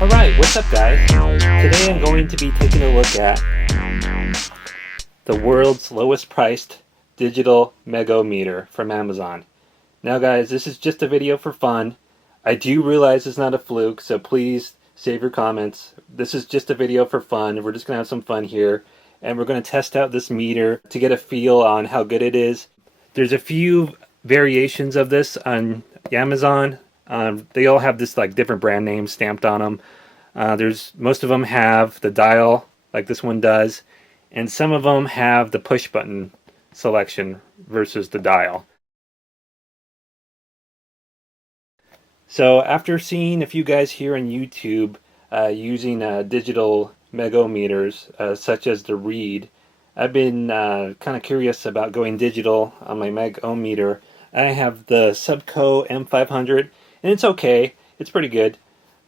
Alright, what's up guys? Today I'm going to be taking a look at the world's lowest priced digital Megohmmeter from Amazon. Now guys, this is just a video for fun. I do realize it's not a fluke, so please save your comments. This is just a video for fun. We're just going to have some fun here. And we're going to test out this meter to get a feel on how good it is. There's a few variations of this on Amazon. They all have this like different brand names stamped on them. Most of them have the dial like this one does, and some of them have the push button selection versus the dial. So after seeing a few guys here on YouTube using digital Megohmmeters such as the Reed, I've been kind of curious about going digital on my Megohmmeter. I have the Supco M500, and it's okay. It's pretty good.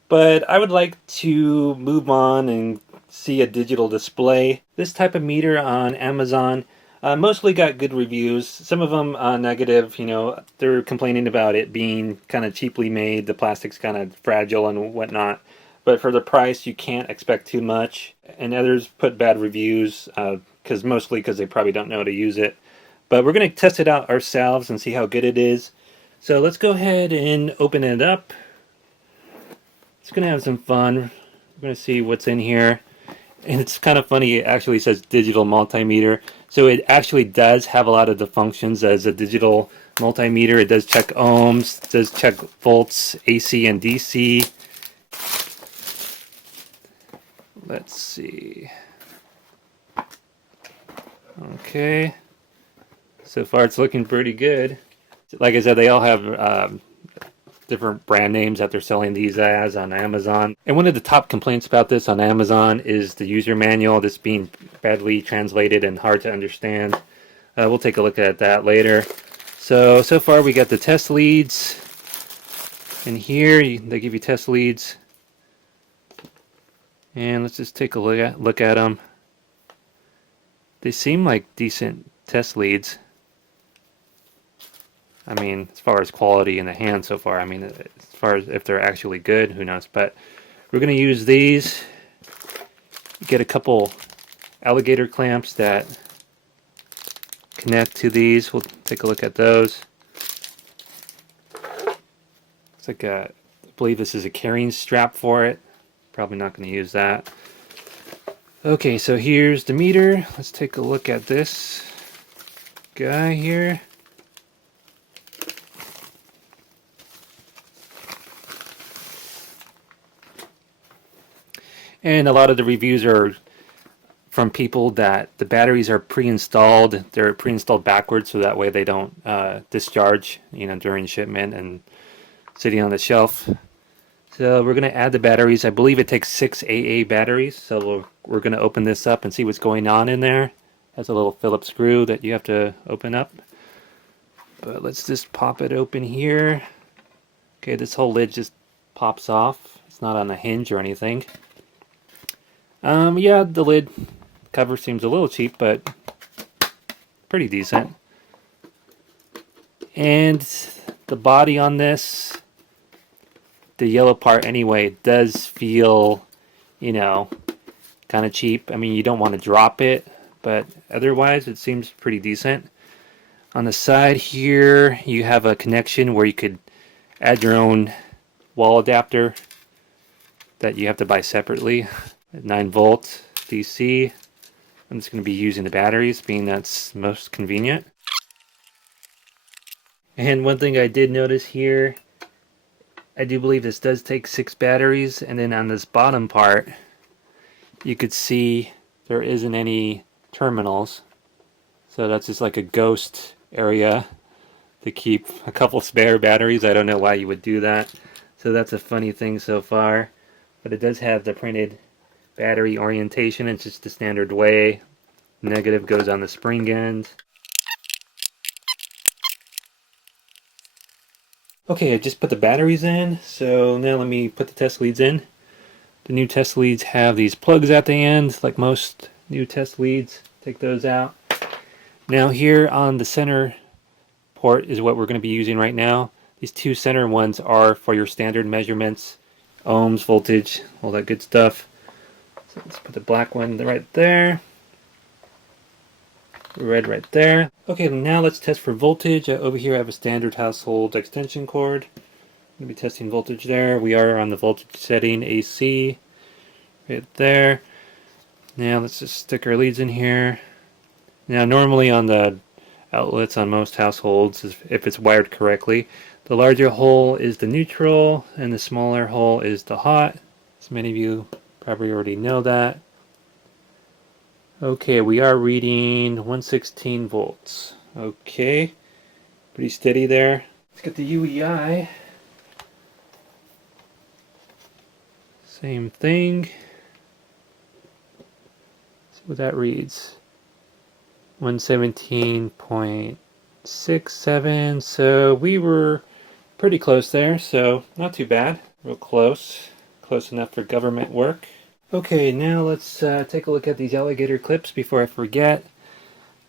But I would like to move on and see a digital display. This type of meter on Amazon mostly got good reviews. Some of them negative. You know, they're complaining about it being kind of cheaply made. The plastic's kind of fragile and whatnot. But for the price, you can't expect too much. And others put bad reviews mostly because they probably don't know how to use it. But we're going to test it out ourselves and see how good it is. So let's go ahead and open it up. It's going to have some fun. We're going to see what's in here. And it's kind of funny, it actually says digital multimeter. So it actually does have a lot of the functions as a digital multimeter. It does check ohms, it does check volts, AC and DC. Let's see. Okay. So far it's looking pretty good. Like I said, they all have different brand names that they're selling these as on Amazon. And one of the top complaints about this on Amazon is the user manual, this being badly translated and hard to understand. We'll take a look at that later. So far we got the test leads. And here they give you test leads. And let's just take a look at them. They seem like decent test leads. I mean, as far as quality in the hand so far, I mean, as far as if they're actually good, who knows. But we're going to use these. Get a couple alligator clamps that connect to these. We'll take a look at those. It's like I believe this is a carrying strap for it. Probably not going to use that. Okay, so here's the meter. Let's take a look at this guy here. And a lot of the reviews are from people that the batteries are pre-installed. They're pre-installed backwards, so that way they don't discharge, you know, during shipment and sitting on the shelf. So we're going to add the batteries. I believe it takes 6 AA batteries. So we're going to open this up and see what's going on in there. It has a little Phillips screw that you have to open up. But let's just pop it open here. Okay, this whole lid just pops off. It's not on a hinge or anything. Yeah, the lid cover seems a little cheap, but pretty decent. And the body on this, the yellow part anyway, does feel, you know, kind of cheap. I mean, you don't want to drop it, but otherwise it seems pretty decent. On the side here, you have a connection where you could add your own wall adapter that you have to buy separately. 9 volt DC. I'm just going to be using the batteries, being that's most convenient. And one thing I did notice here, I do believe this does take 6 batteries, and then on this bottom part you could see there isn't any terminals, so that's just like a ghost area to keep a couple spare batteries. I don't know why you would do that, so that's a funny thing so far. But it does have the printed battery orientation. It's just the standard way. Negative goes on the spring end. Okay, I just put the batteries in, so now let me put the test leads in. The new test leads have these plugs at the end, like most new test leads. Take those out. Now here on the center port is what we're going to be using right now. These two center ones are for your standard measurements, ohms, voltage, all that good stuff. So let's put the black one right there, red right there. Okay, now let's test for voltage. Over here I have a standard household extension cord. I'm going to be testing voltage there. We are on the voltage setting AC right there. Now let's just stick our leads in here. Now normally on the outlets on most households, if it's wired correctly, the larger hole is the neutral and the smaller hole is the hot. As many of you probably already know that. Okay, we are reading 116 volts. Okay, pretty steady there. Let's get the UEI. Same thing. See what that reads. 117.67, so we were pretty close there, so not too bad. Real close. Close enough for government work. Okay, now let's take a look at these alligator clips before I forget.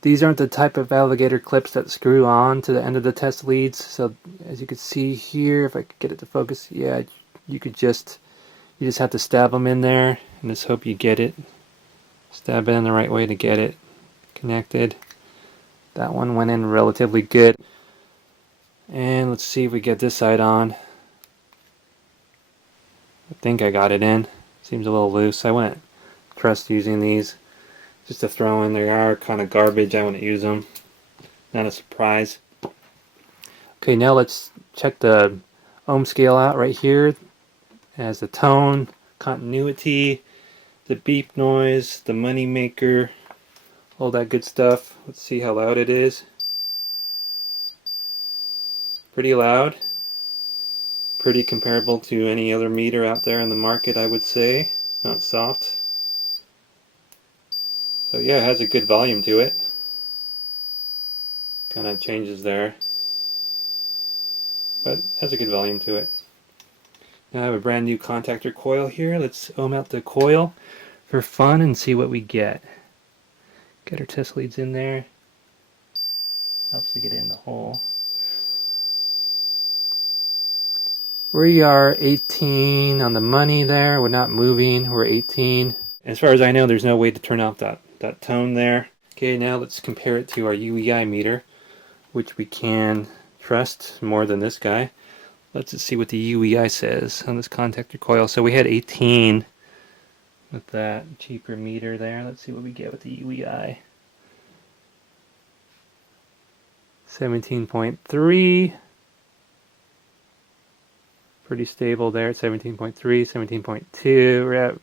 These aren't the type of alligator clips that screw on to the end of the test leads, so as you can see here, if I could get it to focus, yeah, you just have to stab them in there and just hope you get it. Stab it in the right way to get it connected. That one went in relatively good. And let's see if we get this side on. I think I got it in. Seems a little loose. I wouldn't trust using these just to throw in. They are kind of garbage. I wouldn't use them. Not a surprise. Okay, now let's check the ohm scale out right here. It has the tone, continuity, the beep noise, the money maker, all that good stuff. Let's see how loud it is. Pretty loud. Pretty comparable to any other meter out there in the market, I would say. Not soft. So yeah, it has a good volume to it. Kind of changes there. But has a good volume to it. Now I have a brand new contactor coil here. Let's ohm out the coil for fun and see what we get. Get our test leads in there. Helps to get it in the hole. We are 18 on the money there. We're not moving. We're 18. As far as I know, there's no way to turn off that tone there. Okay, now let's compare it to our UEI meter, which we can trust more than this guy. Let's just see what the UEI says on this contactor coil. So we had 18 with that cheaper meter there. Let's see what we get with the UEI. 17.3. Pretty stable there at 17.3, 17.2. We're at,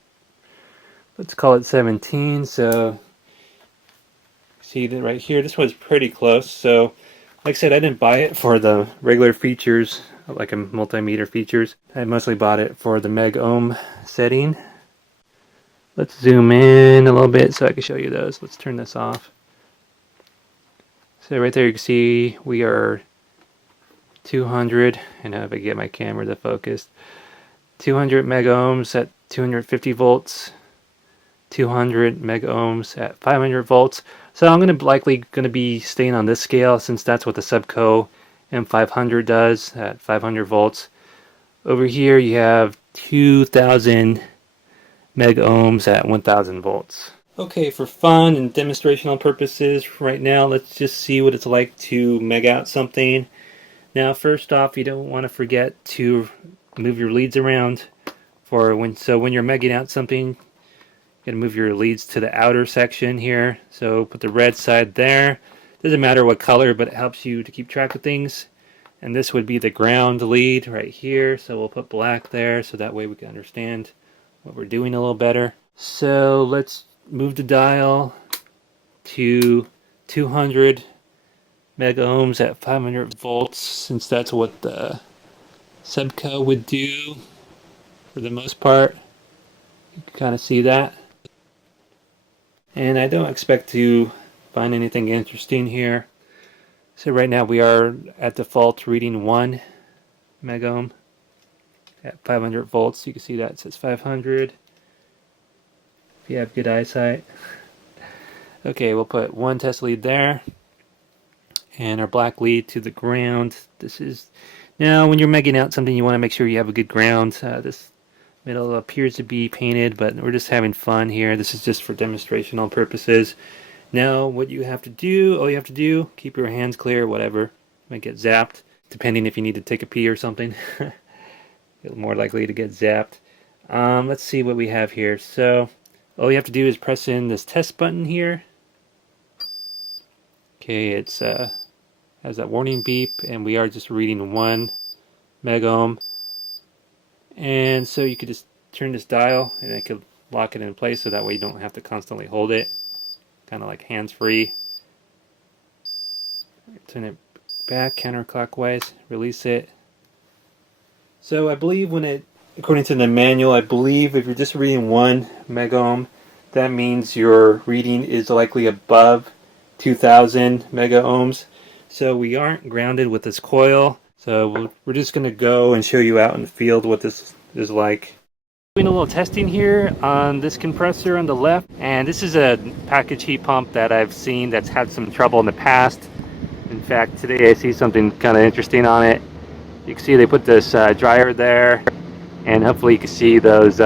let's call it 17. So see that right here. This one's pretty close. So like I said, I didn't buy it for the regular features, like a multimeter features. I mostly bought it for the Megohm setting. Let's zoom in a little bit so I can show you those. Let's turn this off. So right there you can see we are 200, and if I get my camera to focus, 200 megohms at 250 volts, 200 megohms at 500 volts. So I'm likely going to be staying on this scale since that's what the Supco M500 does at 500 volts. Over here you have 2000 megohms at 1000 volts. Okay, for fun and demonstrational purposes, right now let's just see what it's like to meg out something. Now, first off, you don't want to forget to move your leads around when you're megging out something. You're going to move your leads to the outer section here. So put the red side there. Doesn't matter what color, but it helps you to keep track of things. And this would be the ground lead right here. So we'll put black there so that way we can understand what we're doing a little better. So let's move the dial to 200 megohms at 500 volts, since that's what the Supco would do for the most part. You can kind of see that. And I don't expect to find anything interesting here. So right now we are at default reading 1 megohm at 500 volts. You can see that it says 500 if you have good eyesight. Okay, we'll put one test lead there and our black lead to the ground. This is Now, when you're megging out something, you want to make sure you have a good ground. This middle appears to be painted, but we're just having fun here. This is just for demonstrational purposes. Now, what you have to do, all you have to do, keep your hands clear, whatever. Might get zapped, depending if you need to take a pee or something. You're more likely to get zapped. Let's see what we have here. So, all you have to do is press in this test button here. Okay, it's has that warning beep, and we are just reading 1 megohm. And so you could just turn this dial, and it could lock it in place, so that way you don't have to constantly hold it. Kind of like hands-free. Turn it back counterclockwise, release it. So I believe according to the manual, I believe if you're just reading 1 megohm, that means your reading is likely above 2000 megohms. So we aren't grounded with this coil. So we're just going to go and show you out in the field what this is like. Doing a little testing here on this compressor on the left, and this is a package heat pump that I've seen that's had some trouble in the past. In fact, today I see something kind of interesting on it. You can see they put this dryer there, and hopefully you can see those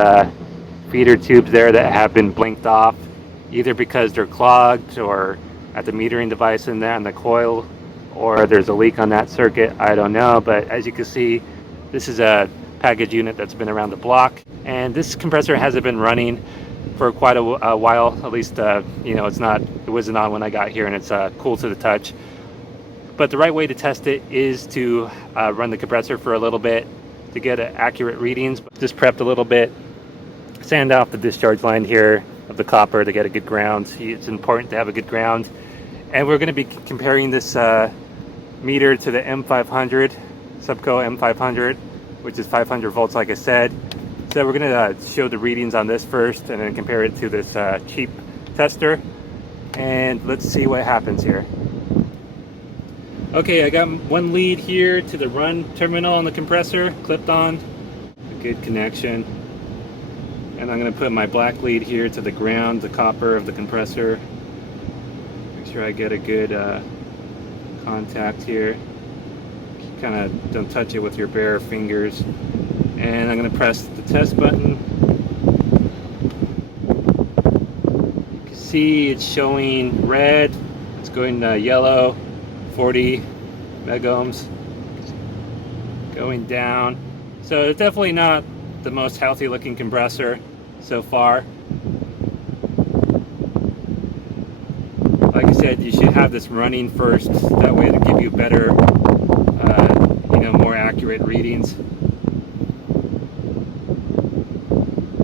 feeder tubes there that have been blinked off, either because they're clogged or at the metering device in there on the coil, or there's a leak on that circuit. I don't know, but as you can see, this is a package unit that's been around the block, and this compressor hasn't been running for quite a while. At least you know, it wasn't on when I got here, and it's cool to the touch. But the right way to test it is to run the compressor for a little bit to get accurate readings. Just prepped a little bit, sand off the discharge line here of the copper to get a good ground. It's important to have a good ground, and we're going to be comparing this meter to the M500, Supco M500, which is 500 volts like I said. So we're going to show the readings on this first and then compare it to this cheap tester, and let's see what happens here. Okay, I got one lead here to the run terminal on the compressor clipped on, a good connection, and I'm going to put my black lead here to the ground, the copper of the compressor. Make sure I get a good contact here. Kind of don't touch it with your bare fingers. And I'm going to press the test button. You can see it's showing red. It's going to yellow, 40 megohms. Going down. So it's definitely not the most healthy looking compressor so far. Like I said, you should have this running first. That way it'll give you better, more accurate readings.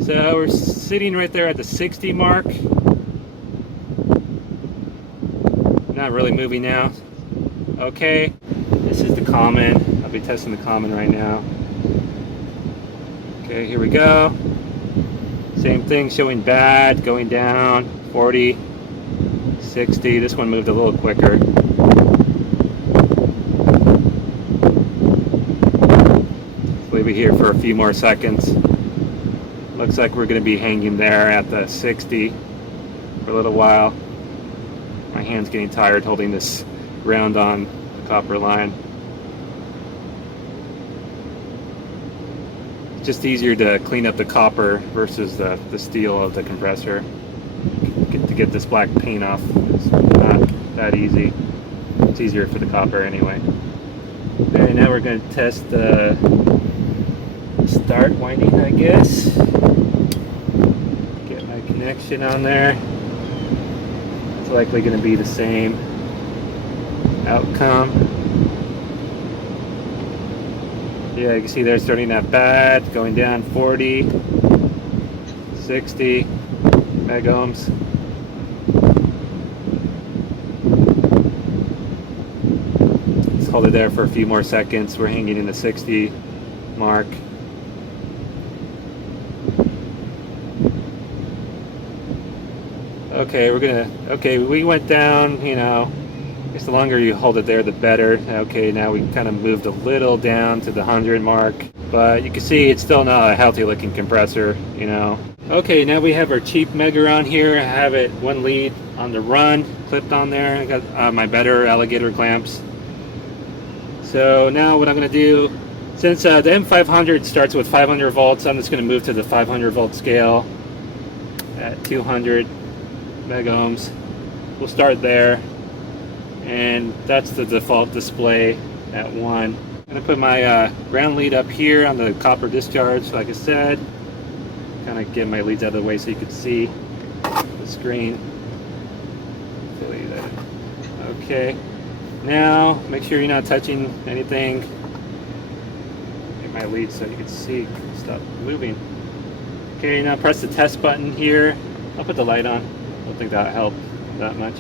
So we're sitting right there at the 60 mark. Not really moving now. Okay, this is the common. I'll be testing the common right now. Okay, here we go. Same thing, showing bad, going down, 40, 60. This one moved a little quicker. Let's leave it here for a few more seconds. Looks like we're going to be hanging there at the 60 for a little while. My hand's getting tired holding this ground on the copper line. It's just easier to clean up the copper versus the steel of the compressor. To get this black paint off, it's not that easy. It's easier for the copper anyway. Okay, now we're going to test the start winding, I guess. Get my connection on there. It's likely going to be the same outcome. Yeah, you can see they're starting out bad, going down 40, 60 megohms. Let's hold it there for a few more seconds. We're hanging in the 60 mark. Okay, we went down, I guess the longer you hold it there, the better. Okay, now we kind of moved a little down to the 100 mark, but you can see it's still not a healthy looking compressor, Okay, now we have our cheap Megger on here. I have it one lead on the run, clipped on there. I got my better alligator clamps. So now what I'm going to do, since the M500 starts with 500 volts, I'm just going to move to the 500 volt scale at 200 megohms. We'll start there, and that's the default display at 1. I'm going to put my ground lead up here on the copper discharge, like I said. Kind of get my leads out of the way so you can see the screen. Okay, now make sure you're not touching anything. Get my lead so you can see. Stop moving. Okay, now press the test button here. I'll put the light on. I don't think that'll help that much.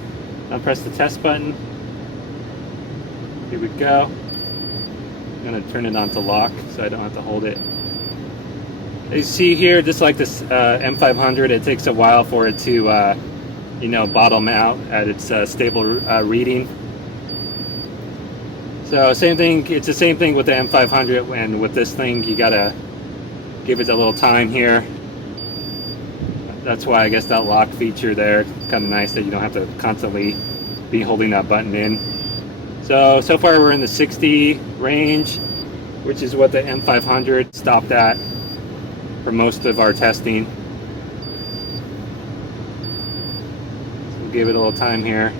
Now press the test button. Here we go. I'm going to turn it on to lock so I don't have to hold it. As you see here, just like this M500, it takes a while for it to you know, bottom out at its stable reading. So same thing, it's the same thing with the M500, and with this thing you gotta give it a little time here. That's why I guess that lock feature there, it's kind of nice that you don't have to constantly be holding that button in. So far we're in the 60 range, which is what the M500 stopped at for most of our testing. Give it a little time here.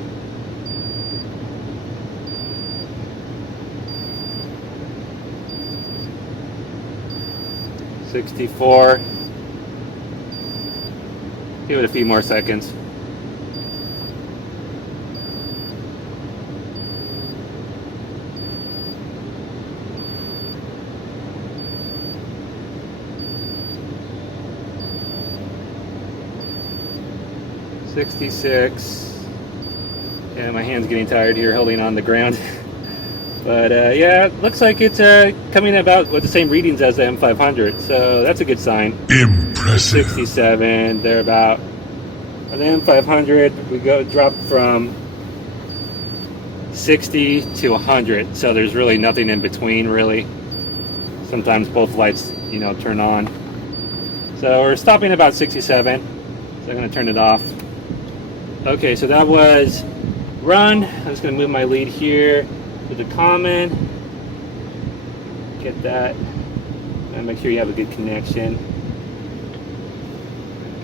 $64. Give it a few more seconds. $66. Yeah, my hand's getting tired here holding on the ground. But yeah, it looks like it's coming about with the same readings as the M500, so that's a good sign. Impressive. 67, thereabout. On the M500, we drop from 60 to 100, so there's really nothing in between, really. Sometimes both lights, you know, turn on. So we're stopping about 67, so I'm going to turn it off. Okay, so that was run. I'm just going to move my lead here to the common. Get that. And make sure you have a good connection.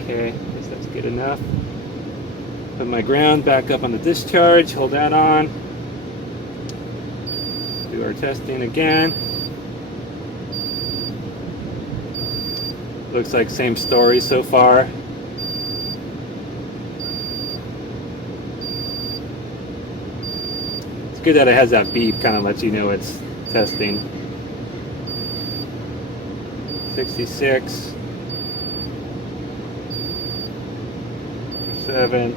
Okay, I guess that's good enough. Put my ground back up on the discharge. Hold that on. Do our testing again. Looks like same story so far. It's good that it has that beep, kind of lets you know it's testing. 66, 7,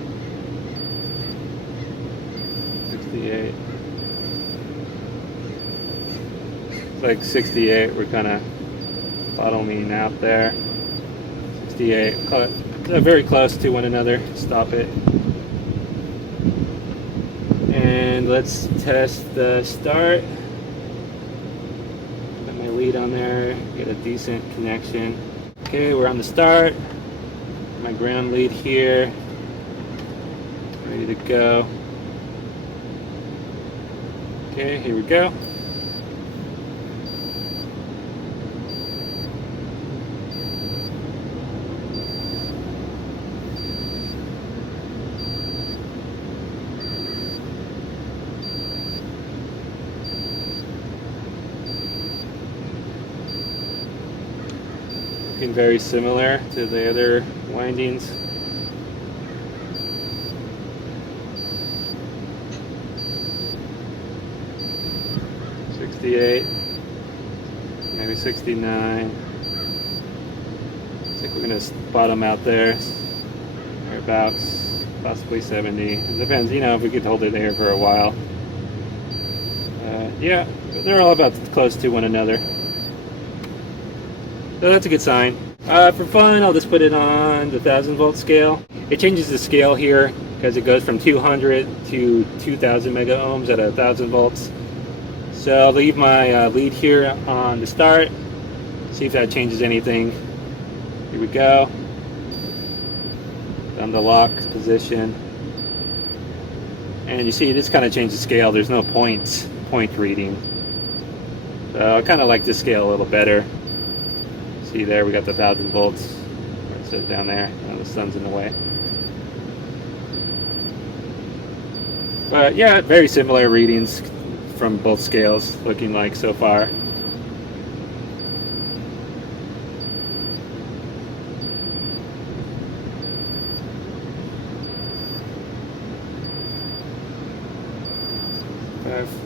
68. It's like 68, we're kind of bottoming out there. 68, very close to one another. Stop it. And let's test the start. Put my lead on there, get a decent connection. Okay, we're on the start. My ground lead here. Ready to go. Okay, here we go. Looking very similar to the other windings. $68, maybe $69. I think we're gonna bottom out there, or about possibly $70. It depends, you know, if we could hold it there for a while. Yeah, they're all about close to one another. So that's a good sign. For fun, I'll just put it on the 1000 volt scale. It changes the scale here because it goes from 200 to 2000 megohms at 1000 volts. So I'll leave my lead here on the start, see if that changes anything. Here we go. On the lock position. And you see this kind of changes the scale. There's no point reading. So I kind of like this scale a little better. See there, we got the 1000 volts. Where it says down there. Oh, the sun's in the way. But yeah, very similar readings from both scales, looking like so far.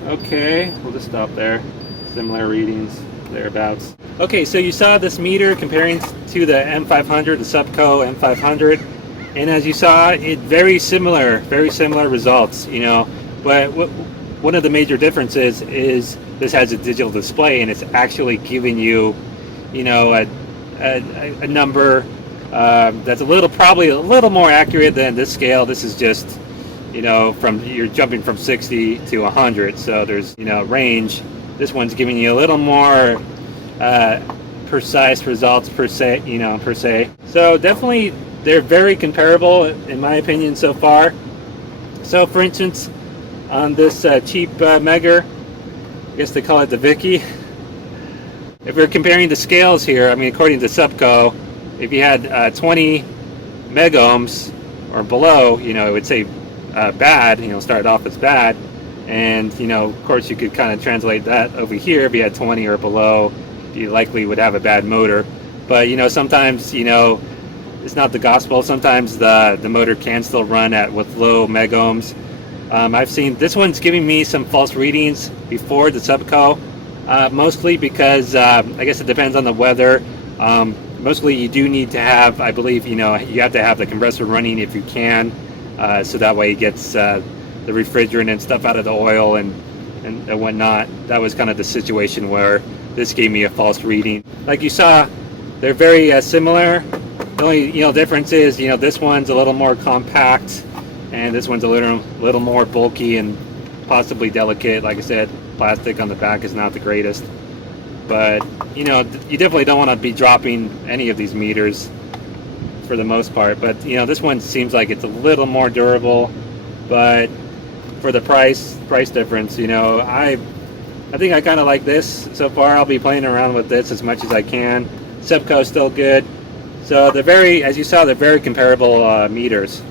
Okay, we'll just stop there. Similar readings, thereabouts. Okay, so you saw this meter comparing to the M500, the Supco M500, and as you saw, it very similar results. You know, but one of the major differences is this has a digital display, and it's actually giving you, you know, a number that's probably a little more accurate than this scale. This is just, you know, you're jumping from 60 to 100, so there's, you know, range. This one's giving you a little more precise results per se. So definitely they're very comparable in my opinion so far. So for instance, on this cheap Megger, I guess they call it the Vicky, if we're comparing the scales here, I mean, according to Supco, if you had 20 megohms or below, you know, it would say bad, you know, start off as bad, and you know, of course you could kind of translate that over here. If you had 20 or below, you likely would have a bad motor. But you know, sometimes, you know, it's not the gospel. Sometimes the motor can still run with low megohms. I've seen this one's giving me some false readings before the Supco, mostly because I guess it depends on the weather. Mostly you do need to have, I believe, you know, you have to have the compressor running if you can, so that way it gets the refrigerant and stuff out of the oil and whatnot. That was kind of the situation where this gave me a false reading. Like you saw, they're very similar. The only, you know, difference is, you know, this one's a little more compact and this one's a little more bulky and possibly delicate. Like I said, plastic on the back is not the greatest, but you know, you definitely don't want to be dropping any of these meters for the most part. But you know, this one seems like it's a little more durable, but for the price difference, you know, I think I kind of like this so far. I'll be playing around with this as much as I can. Supco's still good. So they're very, as you saw, they're very comparable meters.